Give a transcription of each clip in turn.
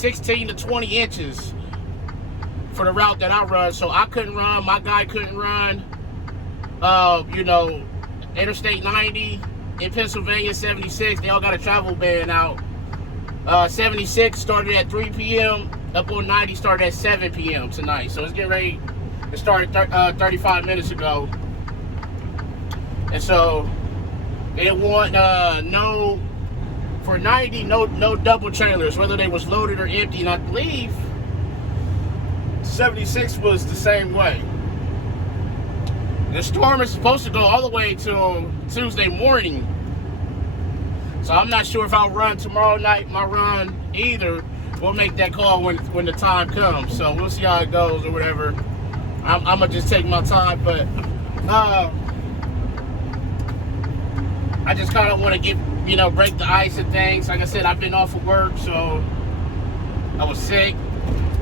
16 to 20 inches for the route that I run. So I couldn't run, my guy couldn't run. You know, Interstate 90 in Pennsylvania, 76, they all got a travel ban out. 76 started at 3 p.m. Up on 90 started at 7 p.m. tonight. So it's getting ready. It started 35 minutes ago. And so it want no, for 90, no double trailers, whether they was loaded or empty. And I believe 76 was the same way. The storm is supposed to go all the way till Tuesday morning. So I'm not sure if I'll run tomorrow night, my run either. We'll make that call when the time comes. So we'll see how it goes or whatever. I'm gonna just take my time, but I just kind of want to break the ice and things. Like I said, I've been off of work, so I was sick.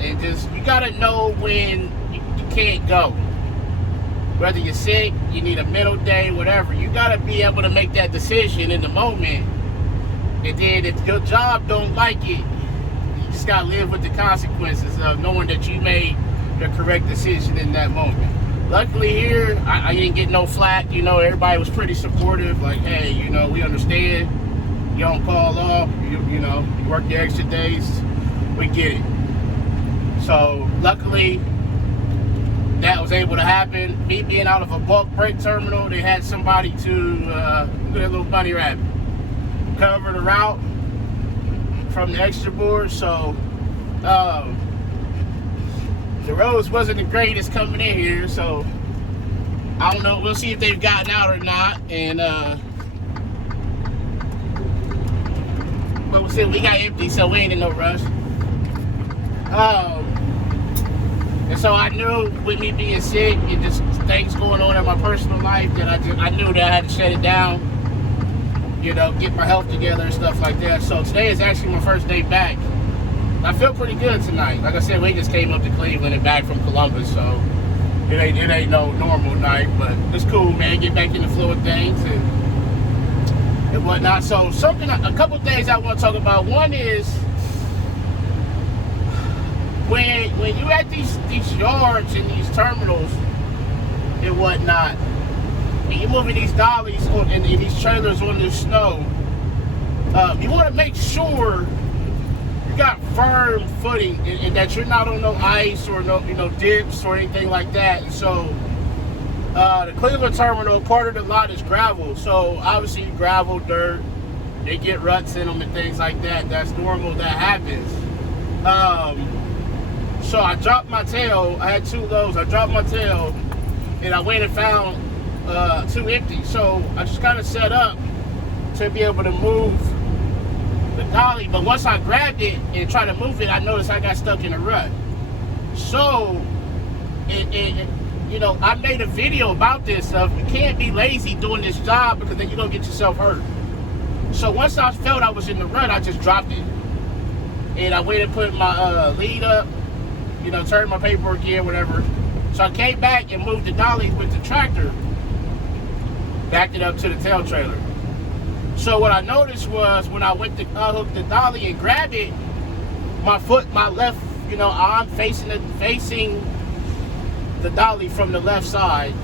And just, you gotta know when you can't go. Whether you're sick, you need a middle day, whatever. You gotta be able to make that decision in the moment. And then if your job don't like it, you just gotta live with the consequences of knowing that you made the correct decision in that moment. Luckily here, I didn't get no flack. You know, everybody was pretty supportive. Like, hey, you know, we understand. You don't call off. You know, you work your extra days. We get it. So luckily, that was able to happen. Me being out of a bulk freight terminal, they had somebody to look at that little bunny rabbit, cover the route from the extra board. So the roads wasn't the greatest coming in here. So I don't know. We'll see if they've gotten out or not. And but we'll see. We got empty, so we ain't in no rush. And so I knew with me being sick and just things going on in my personal life that I knew that I had to shut it down, you know, get my health together and stuff like that. So today is actually my first day back. I feel pretty good tonight. Like I said, we just came up to Cleveland and back from Columbus, so it ain't no normal night, but it's cool, man. Get back in the flow of things and whatnot. So a couple things I want to talk about. One is, when you at these yards and these terminals and whatnot, and you're moving these dollies and these trailers on the snow, you want to make sure you got firm footing and that you're not on no ice or no dips or anything like that. And so the Cleveland terminal, part of the lot is gravel. So obviously gravel, dirt, they get ruts in them and things like that. That's normal. That happens. So I dropped my tail. I had 2 loads. I dropped my tail, and I went and found 2 empty. So I just kind of set up to be able to move the dolly. But once I grabbed it and tried to move it, I noticed I got stuck in a rut. So, you know, I made a video about this. You can't be lazy doing this job because then you're going to get yourself hurt. So once I felt I was in the rut, I just dropped it. And I went and put my lead up. You know, turned my paperwork in, whatever. So I came back and moved the dolly with the tractor, backed it up to the tail trailer. So what I noticed was when I went to unhook the dolly and grab it, my left, you know, I'm facing the dolly from the left side.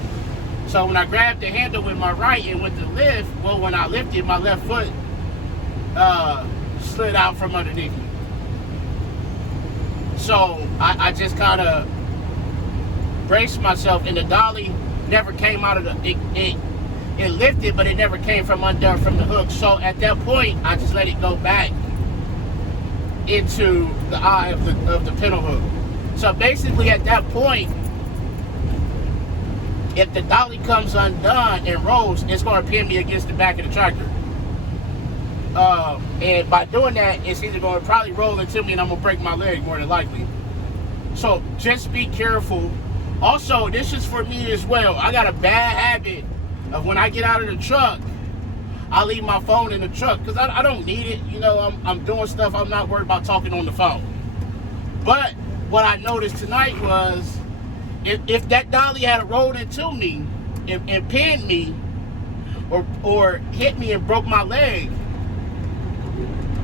So when I grabbed the handle with my right and went to lift, well, when I lifted, my left foot slid out from underneath me. So I just kind of braced myself, and the dolly never came out of it lifted, but it never came from the hook. So at that point, I just let it go back into the eye of the pintle hook. So basically at that point, if the dolly comes undone and rolls, it's going to pin me against the back of the tractor. And by doing that, it's either going to probably roll into me and I'm going to break my leg more than likely. So just be careful. Also, this is for me as well. I got a bad habit of when I get out of the truck, I leave my phone in the truck because I don't need it. You know, I'm doing stuff. I'm not worried about talking on the phone. But what I noticed tonight was if that dolly had rolled into me and pinned me or hit me and broke my leg,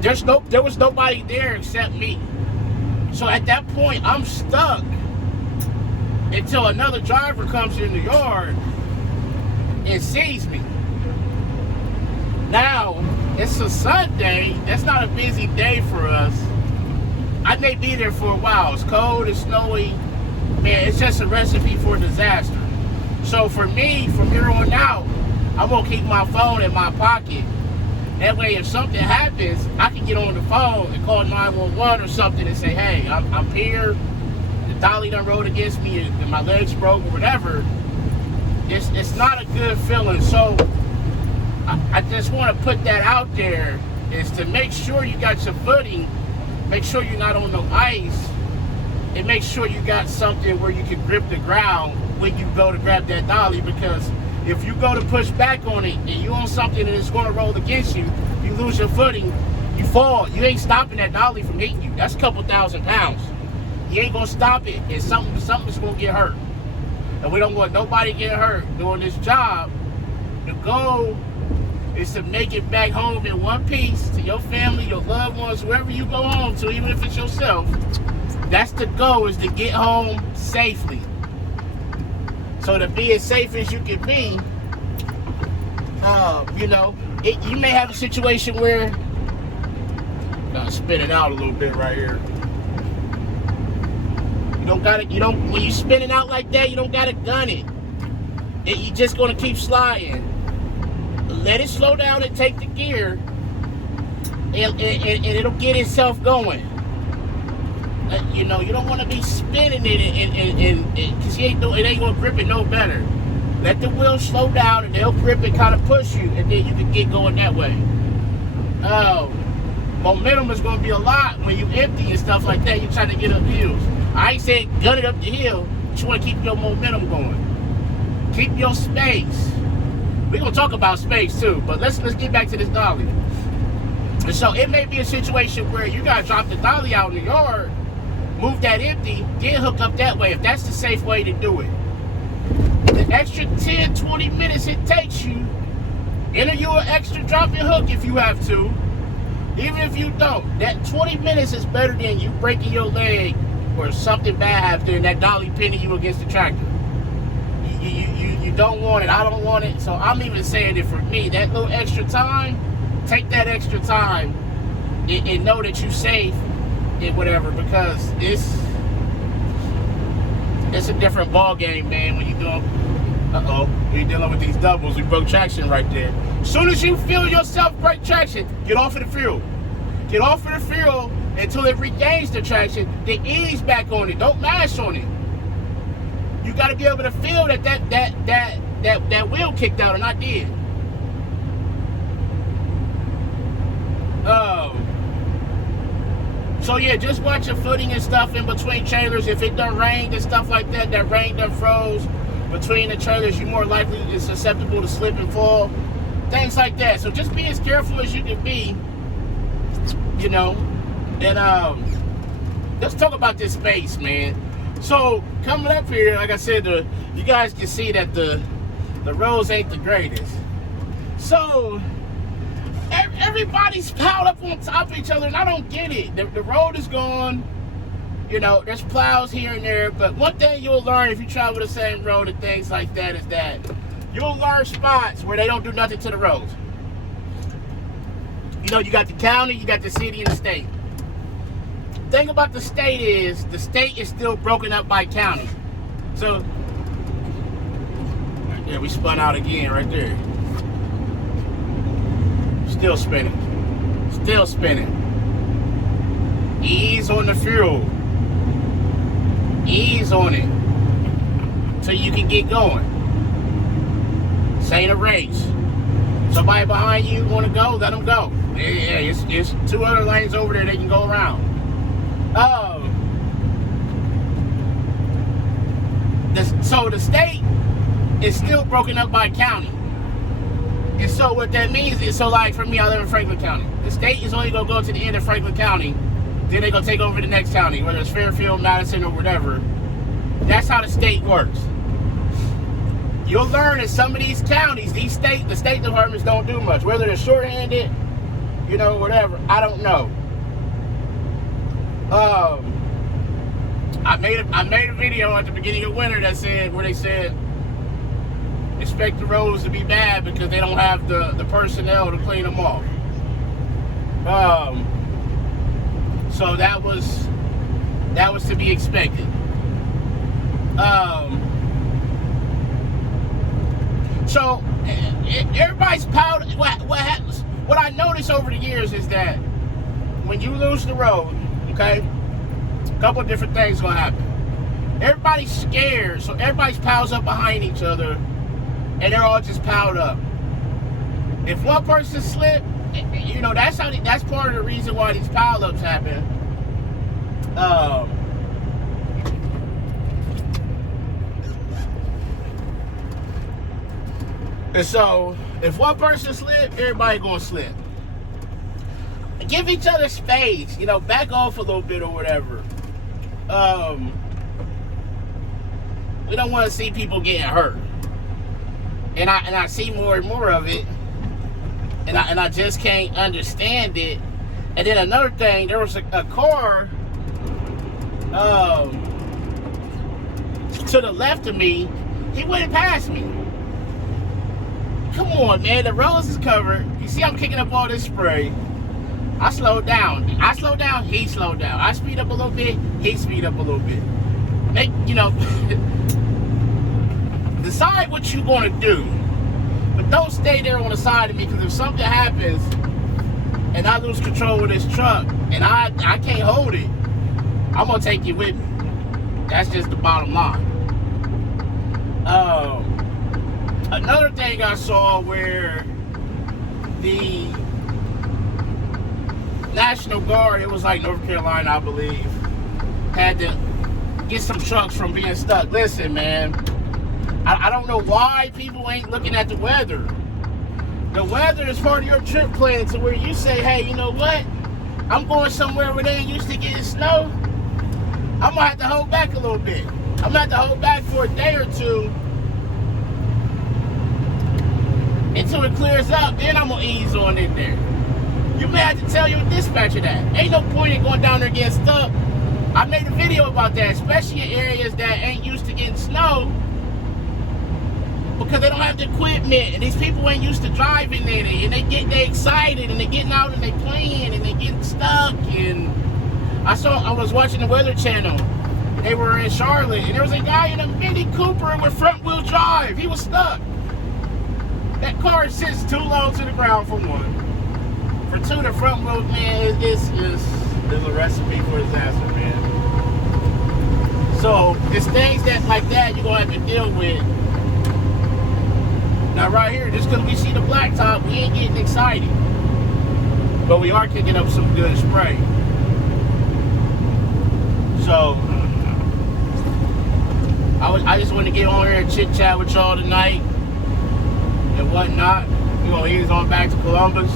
there was nobody there except me. So at that point, I'm stuck until another driver comes in the yard and sees me. Now, it's a Sunday. That's not a busy day for us. I may be there for a while. It's cold, it's snowy. Man, it's just a recipe for disaster. So for me, from here on out, I'm gonna keep my phone in my pocket. That way, if something happens, I can get on the phone and call 911 or something and say, hey, I'm here. The dolly done rode against me and my legs broke or whatever. It's not a good feeling. So I just want to put that out there, is to make sure you got your footing, make sure you're not on no ice, and make sure you got something where you can grip the ground when you go to grab that dolly, because if you go to push back on it and you on something and it's going to roll against you, you lose your footing, you fall. You ain't stopping that dolly from hitting you. That's a couple thousand pounds. You ain't going to stop it, and something's going to get hurt. And we don't want nobody getting hurt doing this job. The goal is to make it back home in one piece to your family, your loved ones, whoever you go home to, even if it's yourself. That's the goal, is to get home safely. So to be as safe as you can be, you may have a situation where, spin it out a little bit right here. When you spin it out like that, you don't gotta gun it. You're just gonna keep sliding. Let it slow down and take the gear, and it'll get itself going. You don't want to be spinning it, because it ain't gonna grip it no better. Let the wheel slow down, and they'll grip it, kind of push you, and then you can get going that way. Momentum is gonna be a lot when you empty and stuff like that. You try to get up hills. I ain't saying gun it up the hill, but you want to keep your momentum going. Keep your space. We're gonna talk about space too, but let's get back to this dolly. And so it may be a situation where you gotta drop the dolly out in the yard, move that empty, then hook up that way, if that's the safe way to do it. The extra 10, 20 minutes it takes you, enter you an extra drop and hook if you have to. Even if you don't, that 20 minutes is better than you breaking your leg or something bad happening and that dolly pinning you against the tractor. You don't want it. I don't want it. So I'm even saying it for me. That little extra time, take that extra time and know that you're safe and whatever, because it's a different ball game, man, when you're doing, we're dealing with these doubles. We broke traction right there. As soon as you feel yourself break traction, get off of the fuel. Get off of the fuel until it regains the traction, then ease back on it. Don't mash on it. You got to be able to feel that wheel kicked out, and I did. So yeah, just watch your footing and stuff in between trailers. If it done rained and stuff like that, that rain done froze between the trailers, you're more likely and susceptible to slip and fall. Things like that. So just be as careful as you can be, and let's talk about this space, man. So coming up here, like I said, you guys can see that the roads ain't the greatest. So everybody's piled up on top of each other, and I don't get it. The road is gone. There's plows here and there, but one thing you'll learn if you travel the same road and things like that is that you'll learn spots where they don't do nothing to the roads. You got the county, you got the city, and the state. The thing about the state is still broken up by county. So, right there, we spun out again right there. Still spinning. Still spinning. Ease on the fuel. Ease on it so you can get going. This ain't a race. Somebody behind you want to go, let them go. Yeah, it's 2 other lanes over there they can go around. So the state is still broken up by county. And so what that means is, so like for me, I live in Franklin County. The state is only going to go to the end of Franklin County. Then they're going to take over the next county, whether it's Fairfield, Madison, or whatever. That's how the state works. You'll learn in some of these counties, the state departments don't do much. Whether they're short-handed, whatever, I don't know. I made a video at the beginning of winter that said, where they said, expect the roads to be bad because they don't have the personnel to clean them off. So that was to be expected. So everybody's proud. What I noticed over the years is that when you lose the road, okay, a couple of different things gonna happen. Everybody's scared, so everybody's piles up behind each other, and they're all just piled up. If one person slips, you know, that's part of the reason why these pileups happen. And so, if one person slip, everybody gonna slip. Give each other space, you know, back off a little bit or whatever. We don't want to see people getting hurt, and I see more and more of it, and I just can't understand it. And then another thing, there was a car to the left of me. He went past me. Come on, man, the roads is covered. You see I'm kicking up all this spray. I slowed down. He slowed down. I speed up a little bit, he speed up a little bit. Make, you know, decide what you're gonna do. But don't stay there on the side of me, because if something happens and I lose control of this truck and I can't hold it, I'm gonna take you with me. That's just the bottom line. Another thing I saw where the National Guard, it was like North Carolina, I believe, had to get some trucks from being stuck. Listen, man, I don't know why people ain't looking at the weather. The weather is part of your trip plan, to where you say, hey, you know what? I'm going somewhere where they ain't used to getting snow. I'm gonna have to hold back a little bit. I'm gonna have to hold back for a day or two until it clears up. Then I'm gonna ease on in there. You may have to tell your dispatcher that. Ain't no point in going down there getting stuck. I made a video about that, especially in areas that ain't used to getting snow, because they don't have the equipment, and these people ain't used to driving in it, and they excited, and they getting out and they playing, and they getting stuck. And I was watching the Weather Channel. They were in Charlotte, and there was a guy in a Mini Cooper with front wheel drive. He was stuck. That car sits too low to the ground, for one. For two, the front wheel, man, is a recipe for disaster, man. So it's things that like that you're gonna have to deal with. Now right here, just because we see the blacktop, we ain't getting excited, but we are kicking up some good spray. So I just want to get on here and chit chat with y'all tonight and whatnot. We're gonna ease on back to Columbus.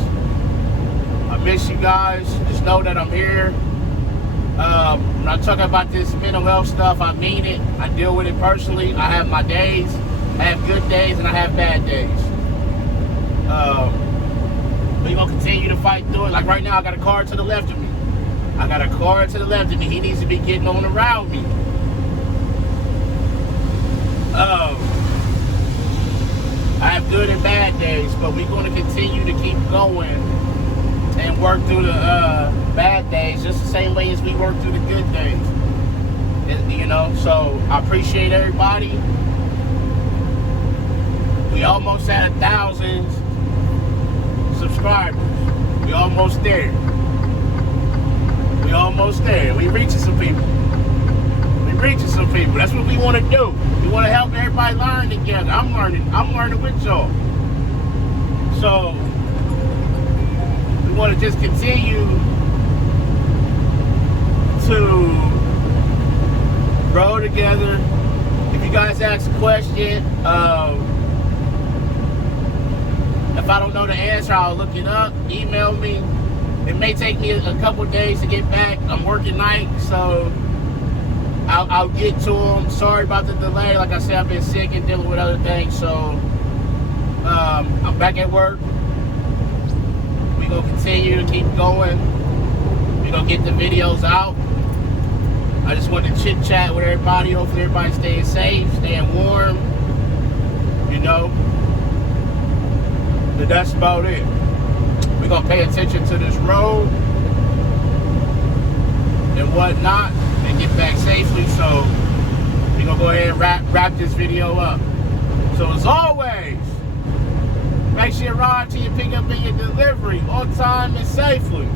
I miss you guys. Just know that I'm here. When I talk about this mental health stuff, I mean it. I deal with it personally. I have my days. I have good days and I have bad days. We're gonna continue to fight through it. Like right now, I got a car to the left of me. He needs to be getting on around me. I have good and bad days, but we're gonna continue to keep going and work through the bad days just the same way as we work through the good days. You know, so I appreciate everybody. We almost at 1,000 subscribers. We almost there. We reaching some people. That's what we want to do. We want to help everybody learn together. I'm learning with y'all. So we want to just continue to grow together. If you guys ask a question, if I don't know the answer, I'll look it up. Email me. It may take me a couple days to get back. I'm working night, so I'll get to them. Sorry about the delay. Like I said, I've been sick and dealing with other things, so I'm back at work. We're going to continue to keep going. We're going to get the videos out. I just just wanted to chit chat with everybody. Hopefully everybody's staying safe, staying warm. You know, but that's about it. We're gonna pay attention to this road and whatnot and get back safely. So we're gonna go ahead and wrap this video up. So as always, make sure you arrive to your pickup and your delivery on time and safely.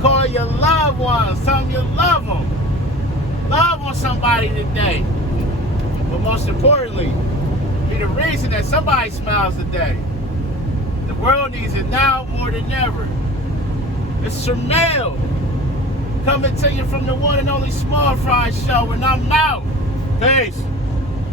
Call your loved ones, tell them you love them. Love on somebody today. But most importantly, be the reason that somebody smiles today. The world needs it now more than ever. It's Shermel coming to you from the one and only Small Fry Show, and I'm out. Peace.